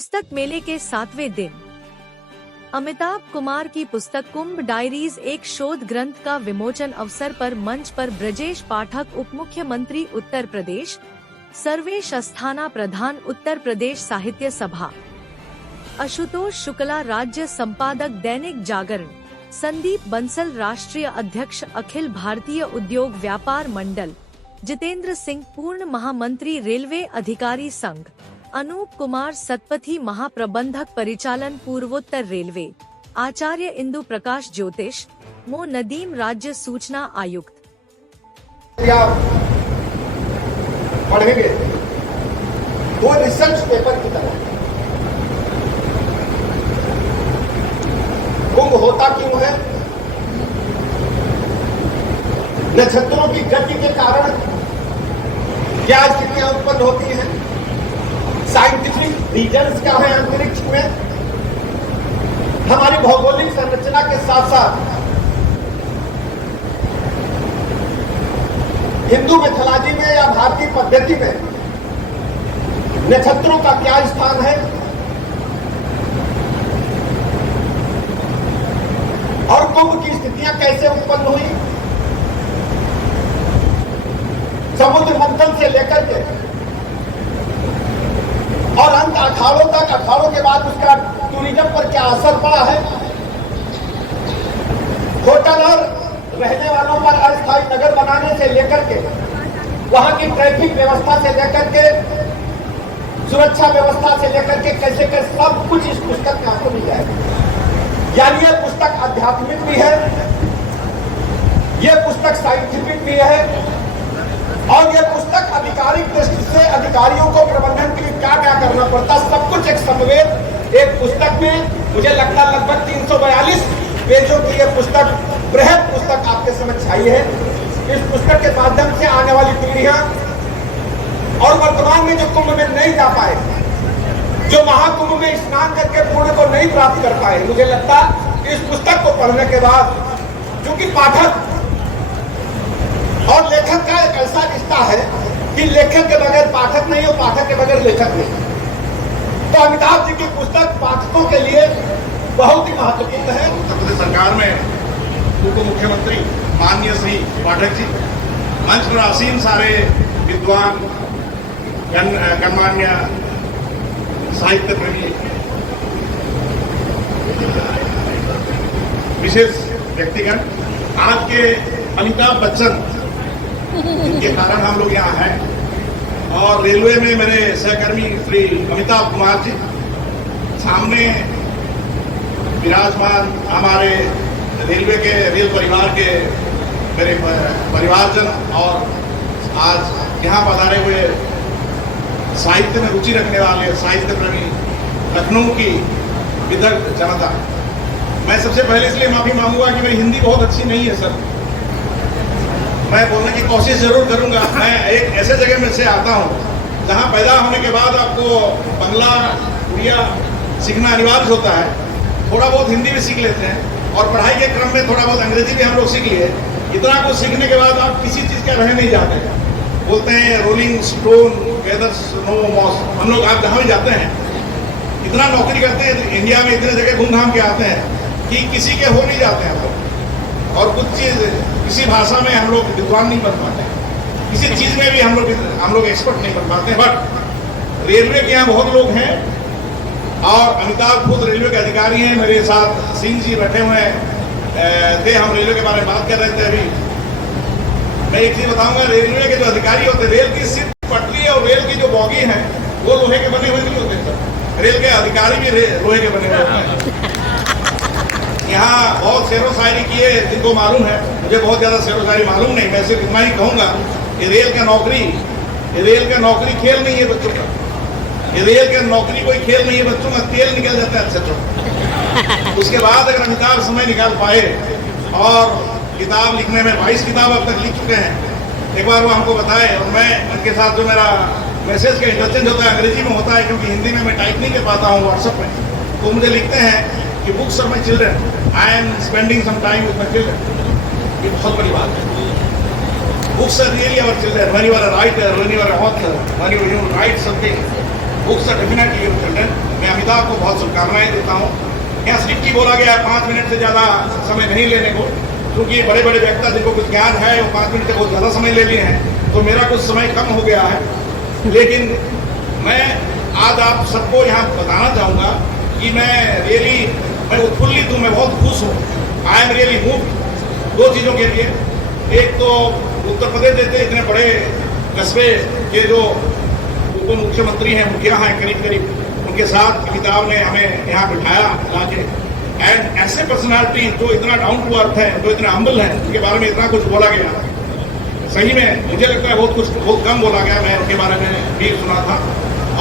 पुस्तक मेले के 7वें दिन अमिताभ कुमार की पुस्तक कुंभ डायरीज एक शोध ग्रंथ का विमोचन अवसर पर मंच पर ब्रजेश पाठक उप मुख्यमंत्री उत्तर प्रदेश, सर्वेश अस्थाना प्रधान उत्तर प्रदेश साहित्य सभा, आशुतोष शुक्ला राज्य संपादक दैनिक जागरण, संदीप बंसल राष्ट्रीय अध्यक्ष अखिल भारतीय उद्योग व्यापार मंडल, जितेंद्र सिंह पूर्ण महामंत्री रेलवे अधिकारी संघ, अनूप कुमार सतपथी महाप्रबंधक परिचालन पूर्वोत्तर रेलवे, आचार्य इंदु प्रकाश ज्योतिष, मो नदीम राज्य सूचना आयुक्त। पढ़ेंगे वो रिसर्च पेपर की तरह कुंभ होता क्यों है, नक्षत्रों की गति के कारण क्या स्थितियां उत्पन्न होती हैं, साइंटिफिक रीजन्स क्या है अंतरिक्ष में, हमारी भौगोलिक संरचना के साथ साथ हिंदू मिथोलॉजी में या भारतीय पद्धति में नक्षत्रों का क्या स्थान है और कुंभ की स्थितियां कैसे उत्पन्न हुई, समुद्र मंथन से लेकर के और अंत अखाड़ों तक, अखाड़ों के बाद उसका टूरिज्म पर क्या असर पड़ा है, होटल और रहने वालों पर अस्थायी नगर बनाने से लेकर के वहां की ट्रैफिक व्यवस्था से लेकर के सुरक्षा व्यवस्था से लेकर के कैसे कैसे सब कुछ इस पुस्तक में आपको मिल जाएगा। यानी यह पुस्तक आध्यात्मिक भी है, यह पुस्तक साइंटिफिक भी है और यह पुस्तक आधिकारिक दृष्टि से अधिकारियों को प्रबंधन के लिए क्या क्या करना पड़ता, सब कुछ एक समवेत एक पुस्तक में मुझे लगता है लगभग 342 पेजों की यह पुस्तक, बृहद पुस्तक आपके समझ आई है। इस पुस्तक के माध्यम से आने वाली पीढ़ियां और वर्तमान में जो कुंभ में नहीं जा पाए, जो महाकुंभ में स्नान करके पुण्य को नहीं प्राप्त कर पाए, मुझे लगता इस पुस्तक को पढ़ने के बाद, क्योंकि पाठक और लेखक का एक ऐसा रिश्ता है कि लेखक के बगैर पाठक नहीं हो, पाठक के बगैर लेखक नहीं। तो अमिताभ जी की पुस्तक पाठकों के लिए बहुत ही महत्वपूर्ण है। उत्तर प्रदेश सरकार में उप मुख्यमंत्री माननीय श्री पाठक जी, मंच पर आसीन सारे विद्वान गणमान्य साहित्य प्रेमी, विशेष व्यक्तिगण, आज के अमिताभ बच्चन इनके कारण हम लोग यहाँ हैं और रेलवे में मेरे सहकर्मी श्री अमिताभ कुमार जी सामने विराजमान, हमारे रेलवे के रेल परिवार के मेरे परिवारजन और आज यहाँ पधारे हुए साहित्य में रुचि रखने वाले साहित्य प्रेमी लखनऊ की विदग्ध जनता। मैं सबसे पहले इसलिए माफी मांगूंगा कि मेरी हिंदी बहुत अच्छी नहीं है सर, मैं बोलने की कोशिश जरूर करूंगा। मैं एक ऐसे जगह में से आता हूं जहां पैदा होने के बाद आपको बांग्ला, उड़िया सीखना अनिवार्य होता है, थोड़ा बहुत हिंदी भी सीख लेते हैं और पढ़ाई के क्रम में थोड़ा बहुत अंग्रेजी भी हम लोग सीख लिए। इतना कुछ सीखने के बाद आप किसी चीज़ का रह नहीं जाते, बोलते हैं rolling stone weather snow moss. हम लोग आप जहाँ भी जाते हैं इतना नौकरी करते हैं, इंडिया में इतने जगह घूम घाम के आते हैं कि किसी के हो नहीं जाते हैं हम लोग, और कुछ चीज़ किसी भाषा में हम लोग विद्वान नहीं बन पाते, किसी चीज़ में भी हम लोग एक्सपर्ट नहीं बन पाते। बट रेलवे के यहाँ बहुत लोग हैं और अमिताभ खुद रेलवे के अधिकारी हैं, मेरे साथ सिंह जी बैठे हुए थे, हम रेलवे के बारे में बात कर रहे थे। अभी मैं एक चीज़ बताऊंगा, रेलवे के जो अधिकारी होते हैं, रेल की सिर्फ पटरी और रेल की जो बॉगी है वो लोहे के बने हुए नहीं होते सर, रेल के अधिकारी भी लोहे के बने हुए होते हैं। यहाँ बहुत शेरो शायरी किए जिनको मालूम है, मुझे बहुत ज़्यादा शेरो शायरी मालूम नहीं, मैं सिर्फ इतना ही कहूँगा कि रेल का नौकरी खेल नहीं है बच्चों का, ये रेल का नौकरी कोई खेल नहीं है बच्चों का, तेल निकल जाता है अच्छे तो। उसके बाद अगर अमिताभ समय निकाल पाए और किताब लिखने में 22 किताब अब तक लिख चुके हैं, एक बार वो हमको बताए और मैं उनके साथ जो मेरा मैसेज का इंटरचेंज होता है अंग्रेजी में होता है, क्योंकि हिंदी में मैं टाइप नहीं कर पाता हूँ व्हाट्सएप में, तो मुझे लिखते हैं कि books are my children, I am spending some time with my children. ये बहुत बड़ी बात है। Books are really our children. When you are a writer, when you are an author, when you write something, books are definitely your children. मैं अमिताभ को बहुत शुभकामनाएं देता हूँ। यहाँ स्ट्रिक्टली बोला गया है 5 मिनट से ज़्यादा समय नहीं लेने को, क्योंकि बड़े बड़े व्यक्ति जिनको कुछ ज्ञान है वो 5 मिनट से बहुत ज़्यादा समय ले लिए हैं, तो मेरा कुछ समय कम हो गया है। लेकिन मैं आज आप सबको यहाँ बताना चाहूँगा कि मैं उत्फुल्लित हूँ, मैं बहुत खुश हूँ। आई एम रियली मूव्ड 2 चीज़ों के लिए। एक तो उत्तर प्रदेश जैसे इतने बड़े कस्बे के जो उप मुख्यमंत्री हैं, मुखिया हैं करीब, उनके साथ अमिताभ ने हमें यहाँ बिठाया लाके, एंड ऐसे पर्सनालिटी जो इतना डाउन टू अर्थ है, जो इतना हम्बल है, उनके बारे में इतना कुछ बोला गया। सही में मुझे लगता है बहुत कम बोला गया, मैं उनके बारे में भी सुना था।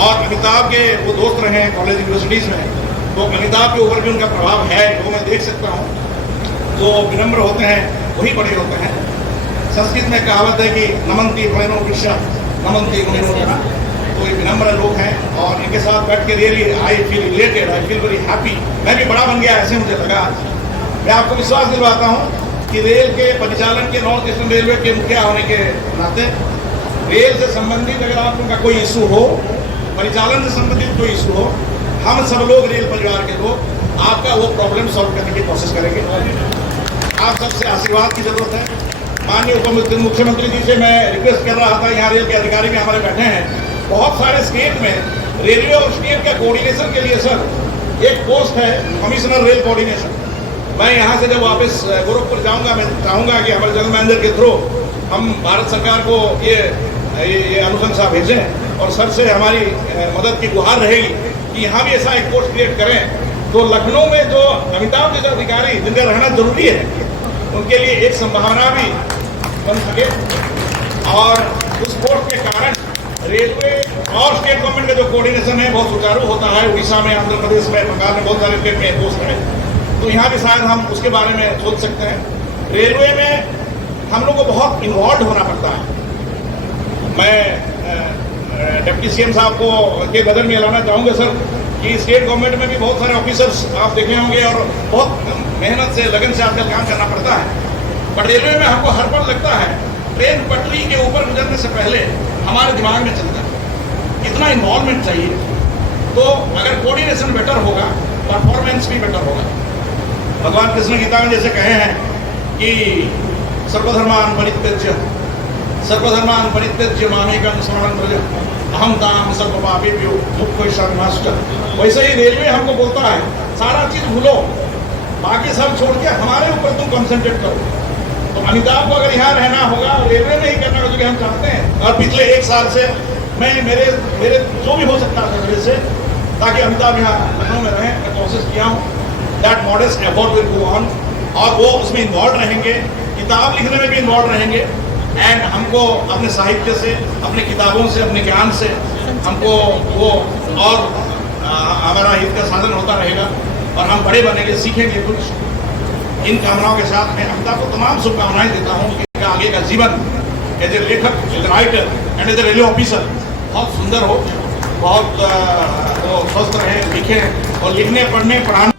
और अमिताभ के वो दोस्त रहे हैं कॉलेज यूनिवर्सिटीज़ में, तो अमिताभ के ऊपर भी उनका प्रभाव है, वो मैं देख सकता हूँ। जो विनम्र होते हैं वही बड़े होते हैं। संस्कृत में कहावत है कि नमंती गुणेनो विश्वा नमंती गुणेनो जना, तो ये विनम्र लोग हैं और इनके साथ बैठ के really I feel related, I feel very happy. मैं भी बड़ा बन गया ऐसे मुझे लगा। मैं आपको विश्वास दिलवाता हूँ कि रेल के परिचालन के नॉर्थ ईस्टर्न रेलवे के मुखिया होने के नाते रेल से संबंधित अगर आप उनका कोई इशू हो, परिचालन से संबंधित कोई इशू हो, हम सब लोग रेल परिवार के लोग आपका वो प्रॉब्लम सॉल्व करने की कोशिश करेंगे। आप सबसे आशीर्वाद की जरूरत है। माननीय उप मुख्यमंत्री जी से मैं रिक्वेस्ट कर रहा था, यहाँ रेल के अधिकारी भी हमारे बैठे हैं, बहुत सारे स्टेट में रेलवे और स्टेट का कोऑर्डिनेशन के लिए सर एक पोस्ट है कमिश्नर रेल कोऑर्डिनेशन। मैं यहाँ से जब वापस गोरखपुर जाऊँगा, मैं चाहूँगा कि हमारे जनरल मैनेजर के थ्रू हम भारत सरकार को ये अनुशंसा भेजें और सर से हमारी मदद की गुहार रहेगी कि यहाँ भी ऐसा एक पोस्ट क्रिएट करें तो लखनऊ में जो अमिताभ जैसे अधिकारी जिनका रहना जरूरी है, उनके लिए एक संभावना भी बन सके। और उस पोस्ट के कारण रेलवे और स्टेट गवर्नमेंट का जो कोऑर्डिनेशन है बहुत सुचारू होता है। उड़ीसा में, आंध्र प्रदेश में, बंगाल में, बहुत सारे स्टेट में पोस्ट है, तो यहाँ भी शायद हम उसके बारे में सोच सकते हैं। रेलवे में हम लोग को बहुत इन्वॉल्व होना पड़ता है। मैं डिप्टी सीएम साहब को के नज़र में लाना चाहूँगा सर कि स्टेट गवर्नमेंट में भी बहुत सारे ऑफिसर्स आप देखे होंगे और बहुत मेहनत से, लगन से आजकल काम करना पड़ता है। पर रेलवे में हमको हर पल लगता है ट्रेन पटरी के ऊपर गुजरने से पहले हमारे दिमाग में चलता है कितना इन्वॉल्वमेंट चाहिए। तो अगर कोऑर्डिनेशन बेटर होगा, परफॉर्मेंस भी बेटर होगा। भगवान कृष्ण गीता में जैसे कहे हैं कि सर्वधर्मान परित्यज्य मामेकं शरणं व्रज अहं तां सर्वपापेभ्यो मुक्तो शरणमस्मि। वैसे ही रेलवे हमको बोलता है सारा चीज भूलो, बाकी सब छोड़ के हमारे ऊपर तुम कंसंट्रेट करो। तो अमिताभ को अगर यहाँ रहना होगा, रेलवे में ही करना होगा जो कि हम चाहते हैं। और पिछले 1 साल से मैं मेरे जो भी हो सकता है मेरे से, ताकि अमिताभ यहाँ लखनऊ में रहें, मैं कोशिश किया हूँ। That modest effort will go on, और वो उसमें इन्वॉल्व रहेंगे, किताब लिखने में भी इन्वॉल्व रहेंगे। एंड हमको अपने साहित्य से, अपनी किताबों से, अपने ज्ञान से हमको वो और हमारा हित का साधन होता रहेगा और हम बड़े बनेंगे, सीखेंगे कुछ। इन कामनाओं के साथ मैं अमिताभ को तमाम शुभकामनाएं देता हूँ कि आगे का जीवन एज ए लेखक, as a writer and as a railway officer बहुत सुंदर हो, बहुत वो स्वस्थ रहें, लिखें और लिखने, पढ़ने, पढ़ाने